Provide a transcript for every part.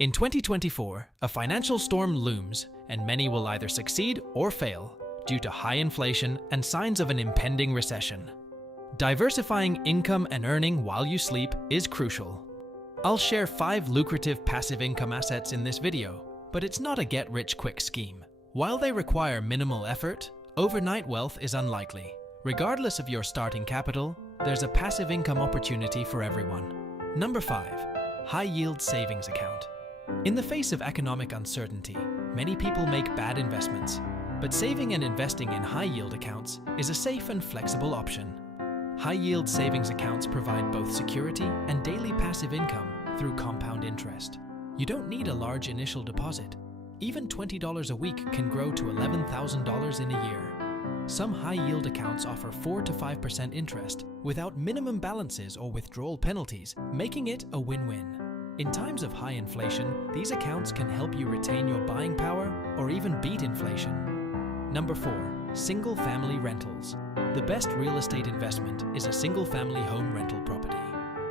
In 2024, a financial storm looms, and many will either succeed or fail due to high inflation and signs of an impending recession. Diversifying income and earning while you sleep is crucial. I'll share 5 lucrative passive income assets in this video, but it's not a get-rich-quick scheme. While they require minimal effort, overnight wealth is unlikely. Regardless of your starting capital, there's a passive income opportunity for everyone. Number 5. High-yield savings account. In the face of economic uncertainty, many people make bad investments, but saving and investing in high-yield accounts is a safe and flexible option. High-yield savings accounts provide both security and daily passive income through compound interest. You don't need a large initial deposit. Even $20 a week can grow to $11,000 in a year. Some high-yield accounts offer 4 to 5% interest without minimum balances or withdrawal penalties, making it a win-win. In times of high inflation, these accounts can help you retain your buying power or even beat inflation. Number 4. Single-family rentals. The best real estate investment is a single-family home rental property.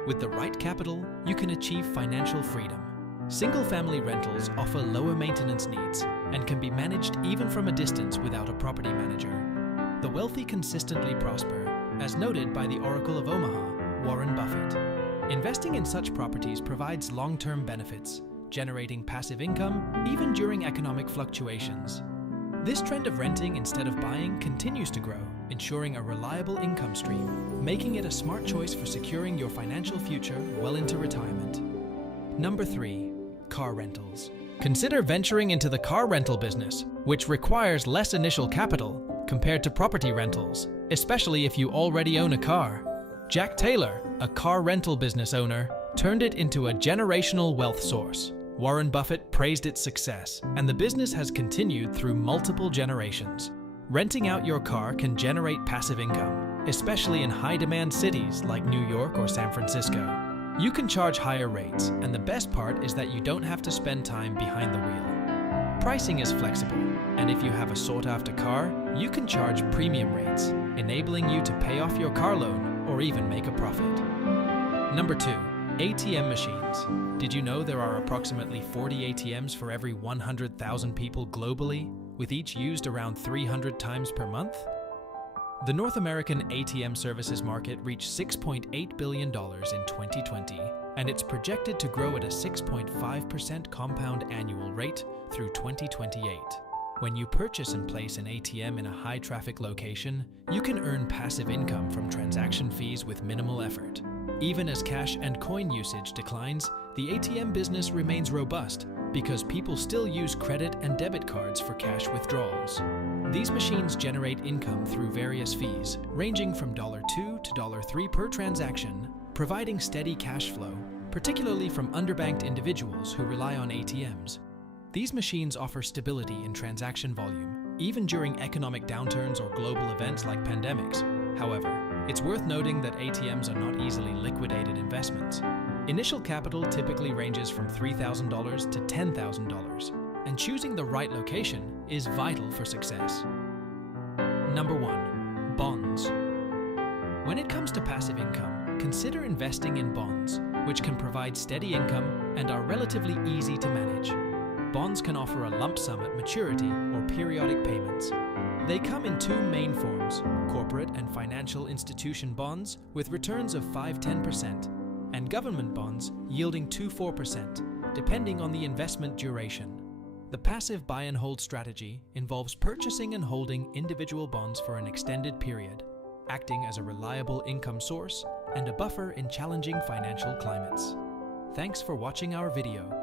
With the right capital, you can achieve financial freedom. Single-family rentals offer lower maintenance needs and can be managed even from a distance without a property manager. The wealthy consistently prosper, as noted by the Oracle of Omaha, Warren Buffett. Investing in such properties provides long-term benefits, generating passive income even during economic fluctuations. This trend of renting instead of buying continues to grow, ensuring a reliable income stream, making it a smart choice for securing your financial future well into retirement. Number 3. Car rentals. Consider venturing into the car rental business, which requires less initial capital compared to property rentals, especially if you already own a car. Jack Taylor, a car rental business owner, turned it into a generational wealth source. Warren Buffett praised its success, and the business has continued through multiple generations. Renting out your car can generate passive income, especially in high-demand cities like New York or San Francisco. You can charge higher rates, and the best part is that you don't have to spend time behind the wheel. Pricing is flexible, and if you have a sought-after car, you can charge premium rates, enabling you to pay off your car loan or even make a profit. Number 2. ATM machines. Did you know there are approximately 40 ATMs for every 100,000 people globally, with each used around 300 times per month? The North American ATM services market reached $6.8 billion in 2020, and it's projected to grow at a 6.5% compound annual rate through 2028. When you purchase and place an ATM in a high-traffic location, you can earn passive income from transaction fees with minimal effort. Even as cash and coin usage declines, the ATM business remains robust because people still use credit and debit cards for cash withdrawals. These machines generate income through various fees, ranging from $2 to $3 per transaction, providing steady cash flow, particularly from underbanked individuals who rely on ATMs. These machines offer stability in transaction volume, even during economic downturns or global events like pandemics. However, it's worth noting that ATMs are not easily liquidated investments. Initial capital typically ranges from $3,000 to $10,000, and choosing the right location is vital for success. Number 1. Bonds. When it comes to passive income, consider investing in bonds, which can provide steady income and are relatively easy to manage. Bonds can offer a lump sum at maturity or periodic payments. They come in 2 main forms: corporate and financial institution bonds with returns of 5–10%, and government bonds yielding 2–4%, depending on the investment duration. The passive buy and hold strategy involves purchasing and holding individual bonds for an extended period, acting as a reliable income source and a buffer in challenging financial climates. Thanks for watching our video.